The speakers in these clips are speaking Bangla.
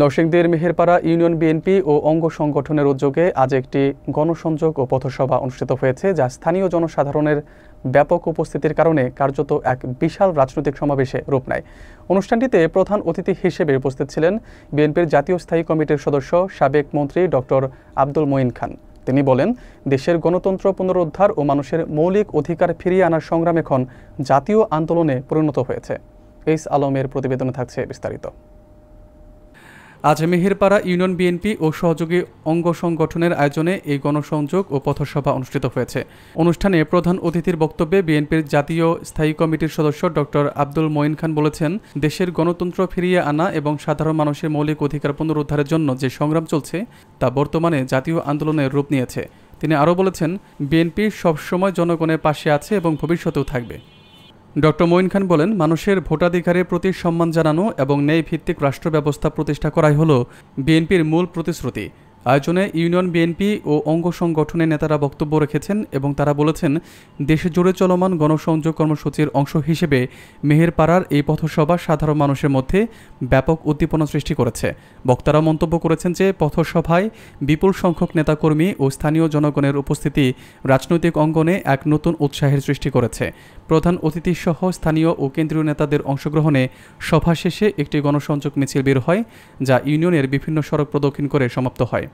নরসিংদীর মেহেরপাড়া ইউনিয়ন বিএনপি ও অঙ্গ সংগঠনের উদ্যোগে আজ একটি গণসংযোগ ও পথসভা অনুষ্ঠিত হয়েছে, যা স্থানীয় জনসাধারণের ব্যাপক উপস্থিতির কারণে কার্যত এক বিশাল রাজনৈতিক সমাবেশে রূপ নেয়। অনুষ্ঠানটিতে প্রধান অতিথি হিসেবে উপস্থিত ছিলেন বিএনপির জাতীয় স্থায়ী কমিটির সদস্য সাবেক মন্ত্রী ডক্টর আব্দুল মঈন খান। তিনি বলেন, দেশের গণতন্ত্র পুনরুদ্ধার ও মানুষের মৌলিক অধিকার ফিরিয়ে আনার সংগ্রাম এখন জাতীয় আন্দোলনে পরিণত হয়েছে। এইস আলমের প্রতিবেদনে থাকছে বিস্তারিত। আজ মেহেরপাড়া ইউনিয়ন বিএনপি ও সহযোগী অঙ্গ সংগঠনের আয়োজনে এই গণসংযোগ ও পথসভা অনুষ্ঠিত হয়েছে। অনুষ্ঠানে প্রধান অতিথির বক্তব্যে বিএনপির জাতীয় স্থায়ী কমিটির সদস্য ডক্টর আব্দুল মঈন খান বলেছেন, দেশের গণতন্ত্র ফিরিয়ে আনা এবং সাধারণ মানুষের মৌলিক অধিকার পুনরুদ্ধারের জন্য যে সংগ্রাম চলছে তা বর্তমানে জাতীয় আন্দোলনের রূপ নিয়েছে। তিনি আরও বলেছেন, বিএনপি সবসময় জনগণের পাশে আছে এবং ভবিষ্যতেও থাকবে। ডক্টর মঈন খান বলেন, মানুষের ভোটাধিকারের প্রতি সম্মান জানানো এবং ন্যায় ভিত্তিক রাষ্ট্র ব্যবস্থা প্রতিষ্ঠা করাই হল বিএনপির মূল প্রতিশ্রুতি। আয়োজনে ইউনিয়ন বিএনপি ও অঙ্গ সংগঠনের নেতারা বক্তব্য রেখেছেন এবং তারা বলেছেন, দেশে জুড়ে চলমান গণসংযোগ কর্মসূচির অংশ হিসেবে মেহেরপাড়ার এই পথসভা সাধারণ মানুষের মধ্যে ব্যাপক উদ্দীপনা সৃষ্টি করেছে। বক্তারা মন্তব্য করেছেন যে পথসভায় বিপুল সংখ্যক নেতাকর্মী ও স্থানীয় জনগণের উপস্থিতি রাজনৈতিক অঙ্গনে এক নতুন উৎসাহের সৃষ্টি করেছে। প্রধান অতিথিসহ স্থানীয় ও কেন্দ্রীয় নেতাদের অংশগ্রহণে সভা শেষে একটি গণসংযোগ মিছিল বের হয়, যা ইউনিয়নের বিভিন্ন সড়ক প্রদক্ষিণ করে সমাপ্ত হয়।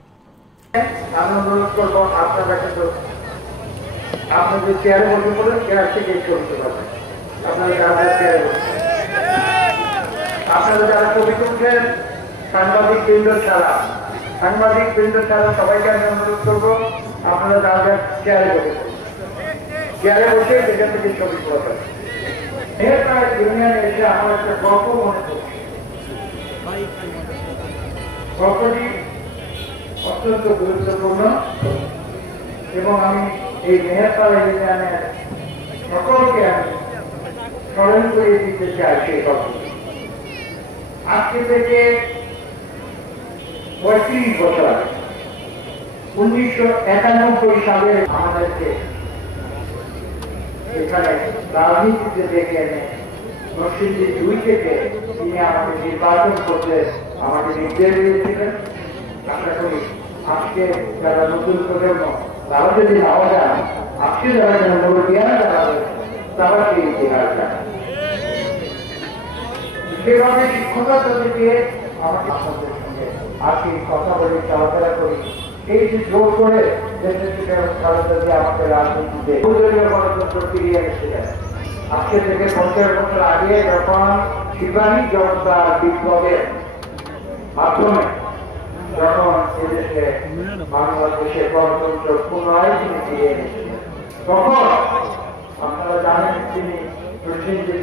আমি অনুরোধ করবো আপনারা কিন্তু আপনাদের চেয়ারে বসে পড়েন, চেয়ার থেকে করতে পারবেন। আপনারা যারা ছবি তুলছেন সাংবাদিক বৃন্দ ছাড়া সবাইকে আমি অনুরোধ করবো আপনারা যারা চেয়ারে বসে চেয়ারে বসে যেখান থেকে ছবি তুলবেন। মেহেরপাড়া ইউনিয়নে এসে আমার একটা গল্প মনে পড়ছে। গল্পটি অত্যন্ত গুরুত্বপূর্ণ এবং আমি এই মেহেরপাড়া ইউনিয়নের সকলকে আমি স্মরণ করে দিতে চাই সেই গল্পটি। আজকে থেকে ৩৫ বছর ১৯৯১ সালে আমাদেরকে এখানে রাজনীতিতে ডেকে এনে নরসিংদী ২ থেকে তিনি আমাকে নির্বাচন করতে আমাকে নির্দেশ দিয়েছিলেন। আশা করি আজকে যারা নতুন প্রজন্ম তারা যদি নাও যান, আজকে যারা মুরব্বিয়ান দাঁড়াবে তারা সেই ইতিহাস জানে। সেভাবে শিক্ষকতা থেকে আমাকে আপনাদের সঙ্গে আজকে কথা বলি, চলাফেরা করি। এই যে জোর করে দেশের যে আমাদের রাজনীতিতে বহুদলীয় গণতন্ত্র ফিরিয়ে এনেছিলেন। আজকে থেকে ৫০ বছর আগে যখন শিবানী জনতার বিপ্লবের মাধ্যমে যখন এদেশে বাংলাদেশে গণতন্ত্র পুনরায় তিনি ফিরিয়ে এনেছিলেন, তখন আপনারা জানেন তিনি নরসিংদীর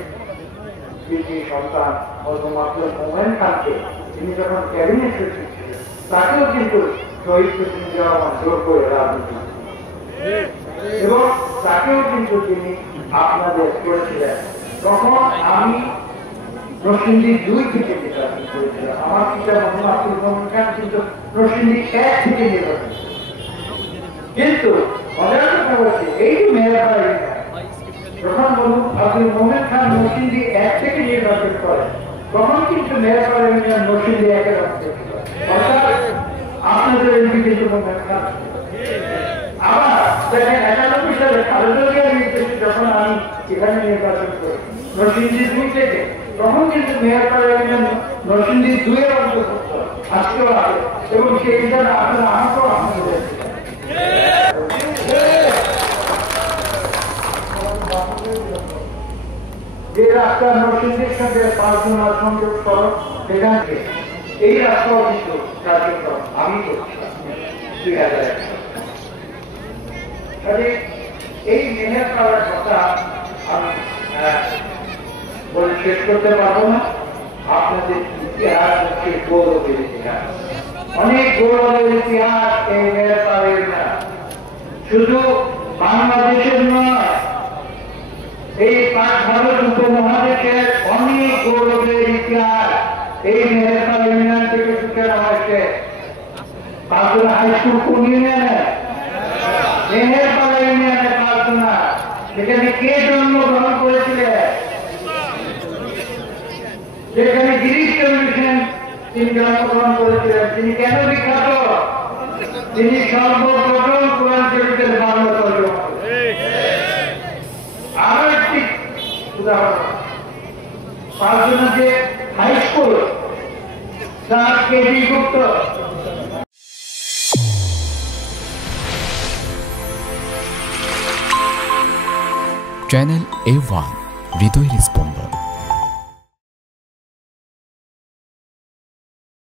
সন্তান মধ্যমাত্র মোমেন খানকে তিনি যখন ক্যাবিনেট সচিব ছিলেন, তাকেও কিন্তু শহীদ প্রেসিডেন্ট রহমান জোর করে রাজনীতি এবং তাকেও কিন্তু তিনি আপনাদের করেছিলেন। তখন আমি নরসিংদী ২ থেকে নির্বাচন করেছিলাম। আমার পিতা মোহাম্মদ আব্দুল মোমেন খান কিন্তু নরসিংদী ১ থেকে নির্বাচন করেছিলেন। কিন্তু মজার কথা হচ্ছে, এই যে মেহেরপাড়া যখন আব্দুল মোমেন খান নরসিংদী ১ থেকে নির্বাচন করেন, তখন কিন্তু মেহেরপাড়া ইউনিয়ন নরসিংদী ১-এর অংশ ছিল। অর্থাৎ আপনাদের এমপি কিন্তু মোমেন খান। আবার দেখেন ৯১ সালে খালেদা জিয়ার নির্দেশে যখন আমি এখানে নির্বাচন করি নরসিংদী ২ থেকে, তখন কিন্তু মেহেরপাড়া ইউনিয়ন নরসিংদী ২-এর অন্তর্ভুক্ত আজকেও আছে এবং সেই হিসাবে আপনারা আমাকেও আপনাদের যে রাস্তা নরসিংদীর সঙ্গে ৫ জনের সংযোগ সড়ক, সেখান থেকে এই রাস্তাও কিন্তু কার্যক্রম আমি করছিলাম ২০০১ সালে। এই মেহেরপাড়ার কথা আমি বলে শেষ করতে পারবো না। আপনাদের ইতিহাস হচ্ছে গৌরবের ইতিহাস, অনেক গৌরবের ইতিহাস এই মেহেরপাড়ার না। শুধু বাংলাদেশের নয়, এই ভারত উপমহাদেশের অনেক গৌরবের ইতিহাস এই মেহেরপাড়া ইউনিয়ন থেকে সূচনা হয়েছে। পাঁচজনা হাই স্কুল কোন ইউনিয়নে? মেহেরপাড়া ইউনিয়নে পাঁচজনা। সেখানে কে জন্মগ্রহণ করেছিলেন? যেখানে গিরিশ চন্দ্র সেন তিনি জন্মগ্রহণ করেছিলেন। তিনি কেন বিখ্যাত? তিনি সর্বপ্রথম কোরআন শরীফের বাংলা তর্জমা করেছেন। আরো একটি উদাহরণ, পাঁচজনকে হাই স্কুল স্যার কেবি গুপ্ত। চ্যানেল A1 হৃদয়ের স্পন্দন।